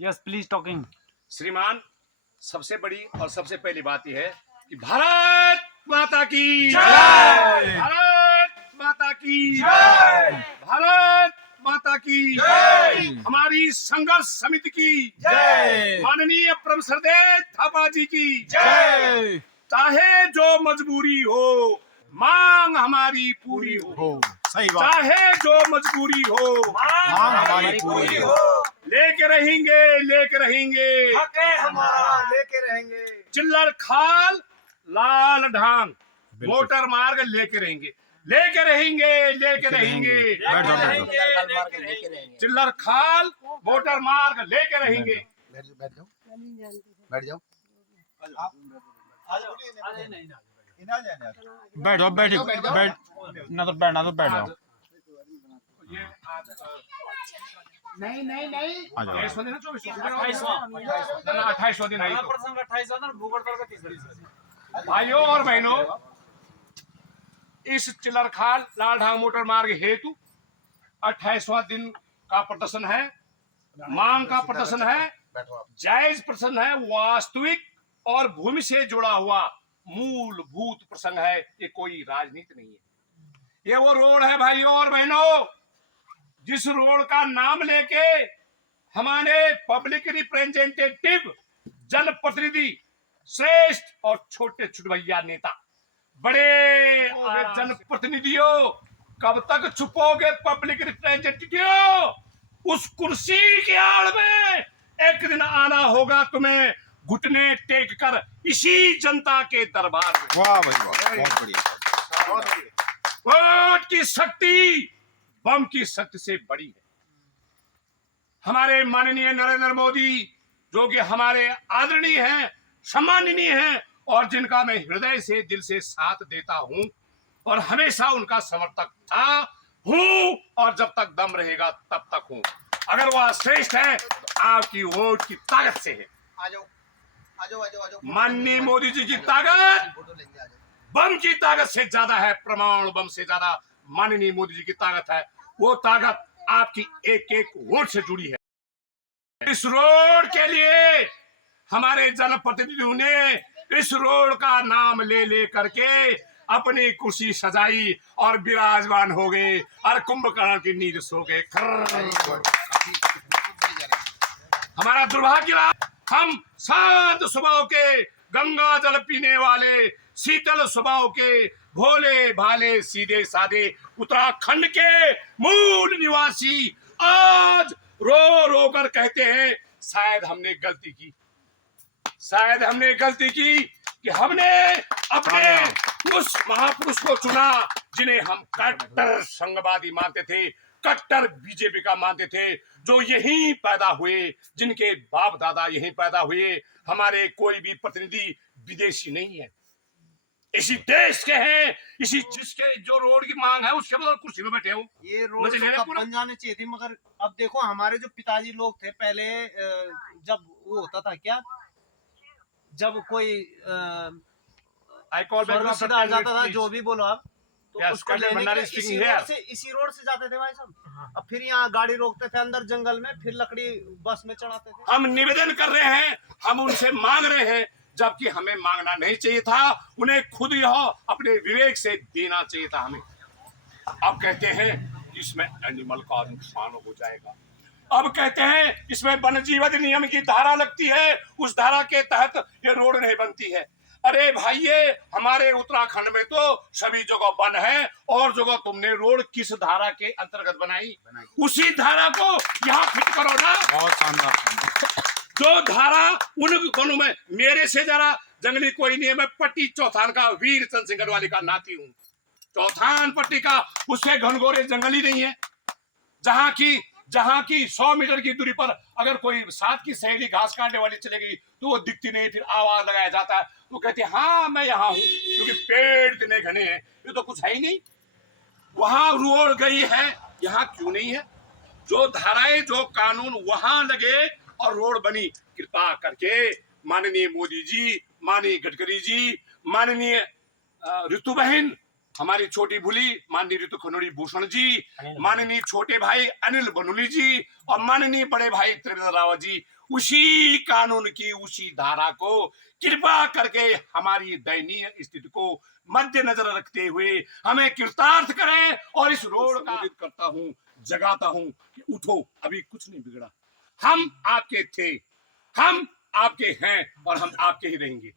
Yes please talking. श्रीमान, सबसे बड़ी और सबसे पहली बात यह है कि भारत माता की जय! भारत माता की जय! भारत माता की जय! हमारी संघर्ष समिति की जय! माननीय प्रोफेसर देव थापा जी की जय! चाहे जो मजबूरी हो, मांग हमारी पूरी हो। सही बात। चाहे जो मजबूरी हो, मांग हमारी पूरी हो। लेके रहेंगे, लेके रहेंगे, हक है हमारा, लेके रहेंगे। चिल्लर खाल लाल ढांग मोटर मार्ग लेके रहेंगे, लेके रहेंगे, लेके रहेंगे, बैठ जाओ, बैठ जाओ। चिल्लर खाल मोटर मार्ग लेके रहेंगे। बैठ जाओ, बैठ जाओ। बैठ जाओ, बैठ बैठ ना तो बैठ जाओ। नहीं नहीं नहीं, आ जाओ। 2300 दिन 2800 दिन है। भाइयों और बहनों, इस चिल्लर खाल लाल ढांग मोटर मार्ग हेतु 28वां दिन का प्रदर्शन है, मांग का प्रदर्शन है, जायज प्रदर्शन है, वास्तविक और भूमि से जुड़ा हुआ मूलभूत प्रसंग है। ये कोई राजनीति नहीं है। ये वो रोड है भाइयों और बहनों, जिस रोड का नाम लेके हमारे पब्लिक रिप्रेजेंटेटिव, जनप्रतिनिधि, श्रेष्ठ और छोटे छुटभैया नेता, बड़े जनप्रतिनिधियों, कब तक छुपोगे पब्लिक रिप्रेजेंटेटिव? उस कुर्सी की आड़ में एक दिन आना होगा तुम्हें, घुटने टेक कर इसी जनता के दरबार में। वाह भाई वाह, बहुत बढ़िया। वोट की शक्ति बम की शक्ति से बड़ी है। हमारे माननीय नरेंद्र मोदी, जो कि हमारे आदरणीय हैं, सम्माननीय हैं, और जिनका मैं हृदय से, दिल से साथ देता हूं और हमेशा उनका समर्थक था, हूं, और जब तक दम रहेगा तब तक हूं। अगर वह श्रेष्ठ है तो आपकी वोट की ताकत से है। माननीय मोदी जी की ताकत बम की ताकत से ज्यादा है, परमाणु बम से ज्यादा माननीय मोदी जी की ताकत है। वो ताकत आपकी एक एक वोट से जुड़ी है। इस रोड के लिए हमारे जनप्रतिनिधियों ने इस रोड का नाम ले ले करके अपनी कुर्सी सजाई और विराजमान हो गए और कुंभकर्ण की नींद सो गए। हमारा दुर्भाग्य, हम शांत स्वभाव के, गंगा जल पीने वाले, शीतल स्वभाव के, भोले भाले, सीधे साधे उत्तराखंड के मूल निवासी आज रो रो कर कहते हैं शायद हमने गलती की, शायद हमने गलती की कि हमने अपने उस महापुरुष को चुना जिन्हें हम कट्टर संघवादी मानते थे, कट्टर बीजेपी का मानते थे, जो यहीं पैदा हुए, जिनके बाप दादा यहीं पैदा हुए। हमारे कोई भी प्रतिनिधि विदेशी नहीं है, इसी देश के हैं, इसी जिसके जो रोड की मांग है उसके बदौलत कुर्सी में बैठे हूँ। ये रोड तो कब बन जाने चाहिए थी, मगर अब देखो हमारे जो पिताजी लोग थे पहले, जब वो होता था क्या, जब कोई स्वर्ग सीधा आ जाता था, जो भी बोलो आप, तो उसको लेने के इसी रोड से जाते थे भाई साहब। अब फिर यहाँ गाड़ी रोकते थे अंदर जंगल में, फिर लकड़ी बस में चढ़ाते थे। हम निवेदन कर रहे हैं, हम उनसे मांग रहे हैं, जबकि हमें मांगना नहीं चाहिए था, उन्हें खुद यह अपने विवेक से देना चाहिए था हमें। अब कहते हैं इसमें एनिमल का नुकसान हो जाएगा, अब कहते हैं इसमें वन जीव अधिनियम की धारा लगती है, उस धारा के तहत ये रोड नहीं बनती है। अरे भाइये, हमारे उत्तराखंड में तो सभी जगह वन है, और जगह तुमने रोड किस धारा के अंतर्गत बनाई, उसी धारा को यहाँ फिट करो ना। बहुत शानदार। जो धारा उन वनों में, मेरे से जरा जंगली कोई नहीं है, मैं पट्टी चौथान का वीर चंद सिंह गढ़वाली का नाती हूँ, चौथान पट्टी का, उससे घनघोरे जंगल ही नहीं है। जहां की 100 मीटर की दूरी पर अगर कोई साथ की सहेली घास काटने वाली चलेगी तो वो दिखती नहीं, फिर आवाज लगाया जाता है, तो कहते हैं हाँ मैं यहाँ हूँ, क्योंकि पेड़ इतने घने हैं, ये तो कुछ है ही नहीं। वहां रोड गई है, यहाँ क्यों नहीं है? जो धाराएं, जो कानून वहां लगे और रोड बनी। कृपा करके माननीय मोदी जी, माननीय गडकरी जी, माननीय ऋतु बहन, हमारी छोटी भूली माननीय ऋतु खनोड़ी भूषण जी, माननीय छोटे भाई अनिल बनोली जी, और माननीय बड़े भाई त्रिवेंद्र रावत जी, उसी कानून की उसी धारा को कृपा करके हमारी दयनीय स्थिति को मद्देनजर रखते हुए हमें कृतार्थ करें और इस रोड का संबोधित करता हूं, जगाता हूं कि उठो, अभी कुछ नहीं बिगड़ा। हम आपके थे, हम आपके हैं और हम आपके ही रहेंगे।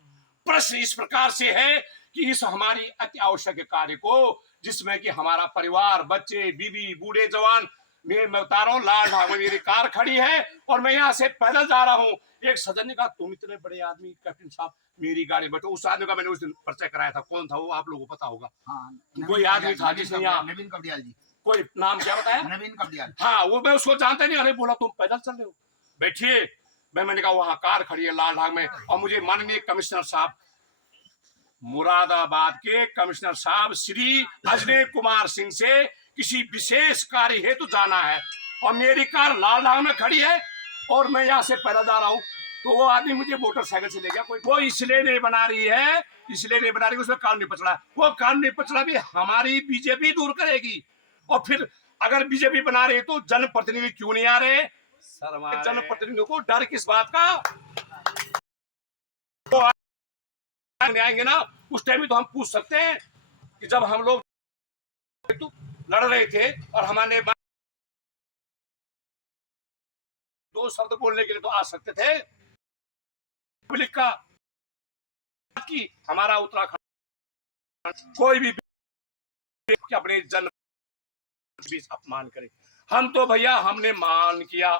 प्रश्न इस प्रकार से है कि इस हमारी अति आवश्यक कार्य को, जिसमें कि हमारा परिवार, बच्चे, बीवी, बूढ़े, जवान, मैं बता रहा हूँ, लाल भाग में मेरी कार खड़ी है और मैं यहाँ से पैदल जा रहा हूँ। एक सज्जन ने कहा, तुम इतने बड़े आदमी, कैप्टन साहब मेरी गाड़ी बैठो। उस आदमी का मैंने उस दिन परिचय कराया था, कौन था वो आप लोगों को पता होगा। कोई आदमी था जिसने यहाँ, नवीन कवडियाल जी, कोई नाम क्या बताया, नवीन कवडियाल। हाँ, वो मैं उसको जानते नहीं। अरे बोला तुम पैदल चल रहे हो, बैठिए। मैंने कहा वहां कार खड़ी है लाल भाग में, और मुझे माननीय कमिश्नर साहब, मुरादाबाद के कमिश्नर साहब श्री अजय कुमार सिंह से किसी विशेष कार्य हेतु जाना है और मेरी कार लाल भाग में खड़ी है और मैं यहाँ से पैदल जा रहा हूँ। तो वो आदमी मुझे मोटरसाइकिल से ले गया। कोई वो इसलिए नहीं बना रही है, इसलिए नहीं बना रही, उसमें कानूनी पचड़ा। वो कानूनी पचड़ा भी हमारी बीजेपी दूर करेगी। और फिर अगर बीजेपी बना रही है तो जनप्रतिनिधि क्यों नहीं आ रहे? जनप्रतिनिधियों को डर किस बात का? तो आएंगे ना, उस टाइम भी तो हम पूछ सकते हैं कि जब हम लोग लड़ रहे थे और हमारे दो शब्द बोलने के लिए तो आ सकते थे। पब्लिक का कि हमारा उत्तराखंड कोई भी अपने जन बीच अपमान करे। हम तो भैया हमने मान किया,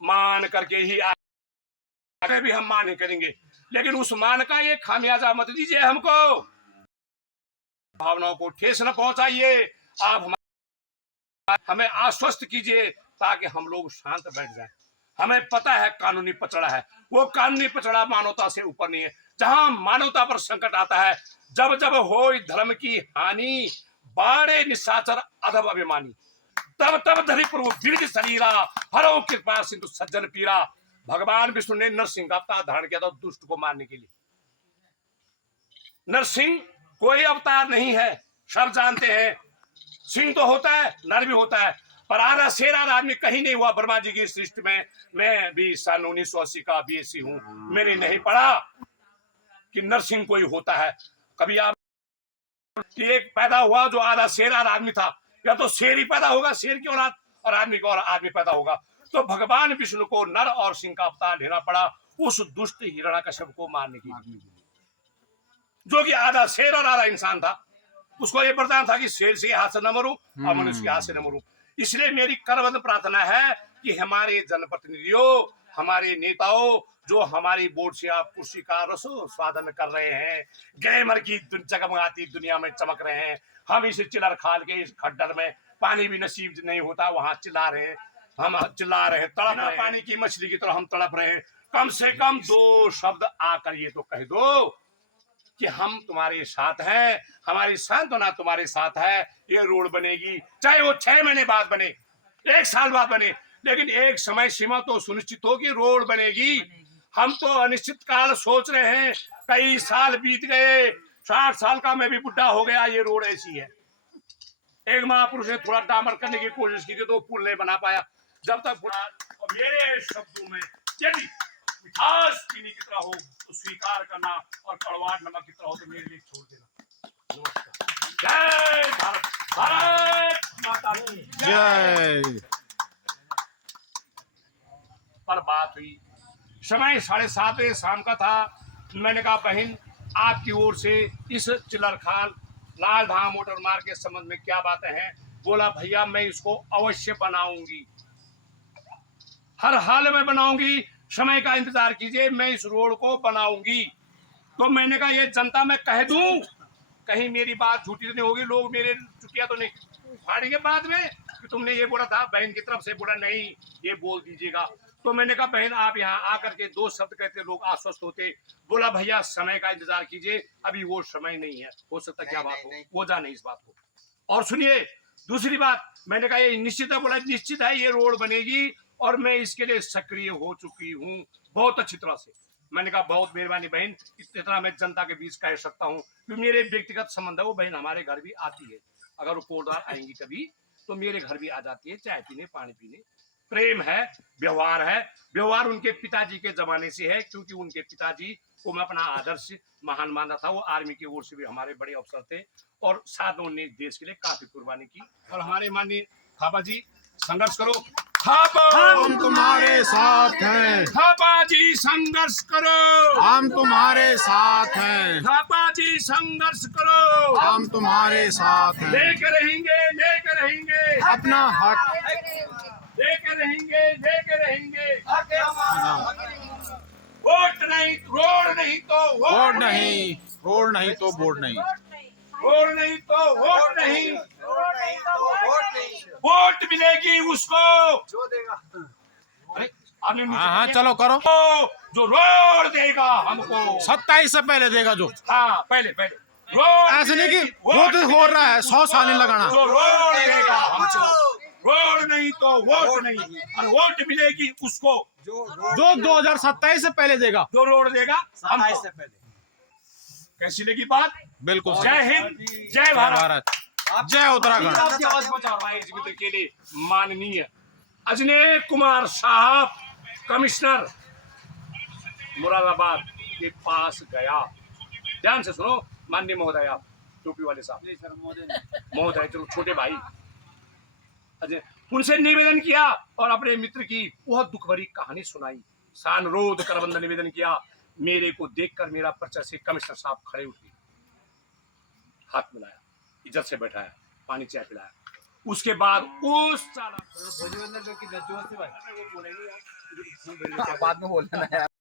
मान करके ही आगे भी हम मान ही करेंगे, लेकिन उस मान का ये खामियाजा मत दीजिए हमको। भावनाओं को ठेस न पहुंचाइए। आप हमें आश्वस्त कीजिए ताकि हम लोग शांत बैठ जाएं। हमें पता है कानूनी पचड़ा है, वो कानूनी पचड़ा मानवता से ऊपर नहीं है। जहां मानवता पर संकट आता है, जब जब हो धर्म की हानि, बाड़े निशाचर अधम अभिमानी, तब तब धरी प्रभु विविध शरीरा, हरो कृपा सिंधु सज्जन पीरा। भगवान विष्णु ने नरसिंह का अवतार धारण किया था दुष्ट को मारने के लिए। नरसिंह कोई अवतार नहीं है, सब जानते हैं। सिंह तो होता है, नर भी होता है, पर आधा शेर आधा आदमी कहीं नहीं हुआ ब्रह्मा जी की सृष्टि में। मैं भी सन 1980 का बीएससी हूं, मैंने नहीं पढ़ा कि नरसिंह कोई होता है। कभी आप एक पैदा हुआ जो आधा शेर आधा आदमी था, या तो शेर ही पैदा होगा, शेर की औलाद, और आदमी की और आदमी पैदा होगा। तो भगवान विष्णु को नर और सिंह का अवतार लेना पड़ा उस दुष्ट हिरण्यकश्यप को मारने के लिए, जो कि आधा शेर और आधा इंसान था। उसको ये वरदान था कि शेर से हाथ से न मरूं और मनुष्य के हाथ से न मरूं। इसलिए मेरी करबद्ध प्रार्थना है कि हमारे जनप्रतिनिधियों, हमारे नेताओं, जो हमारी बोर्ड से आप कुर्सी का रसो स्वादन कर रहे हैं, ग्लैमर की जगमगाती दुनिया में चमक रहे हैं, हम इस चिल्लर खाल के इस खड्डर में पानी भी नसीब नहीं होता, वहां चिल्ला रहे हैं, हम चिल्ला रहे हैं, तड़प रहे हैं, पानी की मछली की तरह हम तड़प रहे हैं। कम से कम दो शब्द आकर ये तो कह दो कि हम तुम्हारे साथ हैं, हमारी सांत्वना तुम्हारे साथ है। ये रोड बनेगी, चाहे वो 6 महीने बाद बने, 1 साल बाद बने, लेकिन एक समय सीमा तो सुनिश्चित हो कि रोड बनेगी। हम तो अनिश्चित काल सोच रहे हैं, कई साल बीत गए, 60 साल का मैं भी बुढ़ा हो गया, ये रोड ऐसी है। एक महापुरुष ने थोड़ा डामर करने की कोशिश की थी तो पुल नहीं बना पाया। जब तक और मेरे शब्दों में यदि मिठास पीने की तरह हो तो स्वीकार करना, और कड़वाहट नमक की तरह हो तो मेरे लिए छोड़ देना। नमस्कार। जय भारत, भारत माता की जय। पर बात हुई, समय 7:30 बजे शाम का था। मैंने कहा बहन, आपकी ओर से इस चिल्लर खाल लाल धाम मोटर मार्ग के संबंध में क्या बातें हैं? बोला भैया मैं इसको अवश्य बनाऊंगी, हर हाल में बनाऊंगी, समय का इंतजार कीजिए, मैं इस रोड को बनाऊंगी। तो मैंने कहा ये जनता में कह दूं, कहीं मेरी बात झूठी तो नहीं होगी, लोग मेरे चुटिया तो नहीं फाड़ेंगे बाद में कि तुमने ये बोला था। बहन की तरफ से बोला नहीं, ये बोल दीजिएगा। तो मैंने कहा बहन आप यहाँ आकर के 2 शब्द कहते लोग आश्वस्त होते। बोला भैया समय का इंतजार कीजिए, अभी वो समय नहीं है, हो सकता क्या बात हो, वो जाने इस बात को। और सुनिए दूसरी बात, मैंने कहा ये निश्चित है। बोला निश्चित है, ये रोड बनेगी और मैं इसके लिए सक्रिय हो चुकी हूँ बहुत अच्छी तरह से। मैंने कहा बहुत मेहरबानी बहन, इतना मैं जनता के बीच कह सकता हूँ क्योंकि मेरे व्यक्तिगत संबंध है। वो बहन हमारे घर भी आती है, अगर वो कोटद्वार आएंगी कभी तो मेरे घर भी आ जाती है, चाय पीने पानी पीने। प्रेम है, व्यवहार है। व्यवहार उनके पिताजी के जमाने से है, क्योंकि उनके पिताजी को मैं अपना आदर्श महान मानता था। वो आर्मी की ओर से भी हमारे बड़े अफसर थे और साथ में उन्होंने देश के लिए काफी कुर्बानी की। और हमारे माननीय थापा जी, संघर्ष करो। थापा, हम तुम्हारे साथ हैं। थापा जी संघर्ष करो। हम तुम्हारे साथ हैं। थापा जी संघर्ष करो। हम तुम्हारे साथ हैं। लेकर रहेंगे, लेकर रहेंगे, अपना हक। लेकर रहेंगे, लेकर रहेंगे। वोट नहीं, रोड नहीं तो वोट नहीं, रोड नहीं तो वोट नहीं, वोट नहीं तो वोट नहीं, वोट मिलेगी उसको जो देगा। अरे, आपने नीचे हाँ हाँ किया? चलो करो। जो रोड देगा हमको। 27 से पहले देगा जो। हाँ, पहले पहले रोड ऐसे नहीं कि मिलेगी, वो तो हो रहा है 100 साल नहीं लगाना। जो रोड देगा हमको। रोड नहीं तो वोट नहीं, और वोट मिलेगी उसको जो 2027 से पहले देगा। जो रोड देगा हमको। से पहले कैसी लगी बात? बिल्कुल। जय हिंद, जय जय भारत। भारत, जय उत्तराखंड। आपकी आवाज पहुंचाओ। इस मित्र के लिए माननीय अजय कुमार साहब, कमिश्नर मुरादाबाद के पास गया। ध्यान से सुनो माननीय महोदय, आप टोपी वाले साहब महोदय, चलो छोटे भाई, अजय, उनसे निवेदन किया और अपने मित्र की वह दुख भरी कहानी सुनाई। सानुरोध करबंद निवेदन किया। मेरे को देखकर मेरा परिचय से कमिश्नर साहब खड़े उठे, हाथ मिलाया, इज्जत से बैठाया, पानी चाय पिलाया। उसके बाद उस बाद में बोलना है।